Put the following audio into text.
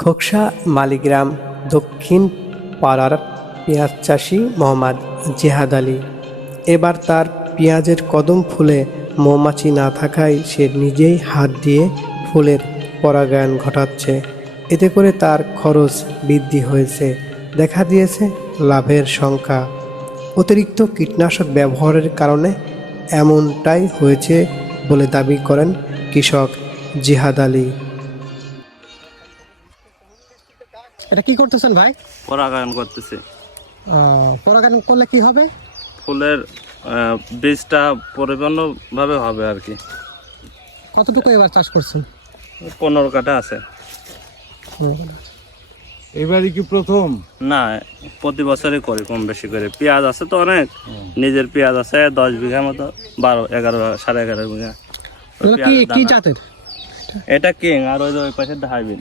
খোকসা মালিগ্রাম দক্ষিণ পাড়ার পেঁয়াজ চাষি মোহাম্মদ জিহাদ আলী। এবার তার পেঁয়াজের কদম ফুলে মৌমাছি না থাকায় সে নিজেই হাত দিয়ে ফুলের পরাগায়ন ঘটাচ্ছে। এতে করে তার খরচ বৃদ্ধি হয়েছে, দেখা দিয়েছে লাভের সংখ্যা। অতিরিক্ত কীটনাশক ব্যবহারের কারণে এমনটাই হয়েছে বলে দাবি করেন কৃষক জিহাদ আলী। এটা কি করতেছেন ভাই? পরাগায়ন করতেছি। পরাগায়ন করলে কি হবে? ফুলের বীজটা পরিপূর্ণভাবে হবে আর কি। কতটুকু এবার চাষ করছেন? 15 কাঠা আছে। এবারই কি প্রথম? না, প্রতি বছরই করি কম বেশি করে। পেঁয়াজ আছে তো অনেক, নিজের পেঁয়াজ আছে 10 বিঘা মতো, 12, 11, 11.5 বিঘা। কি জাতের? এটা কিং আর ওই পাশে হাইব্রিড।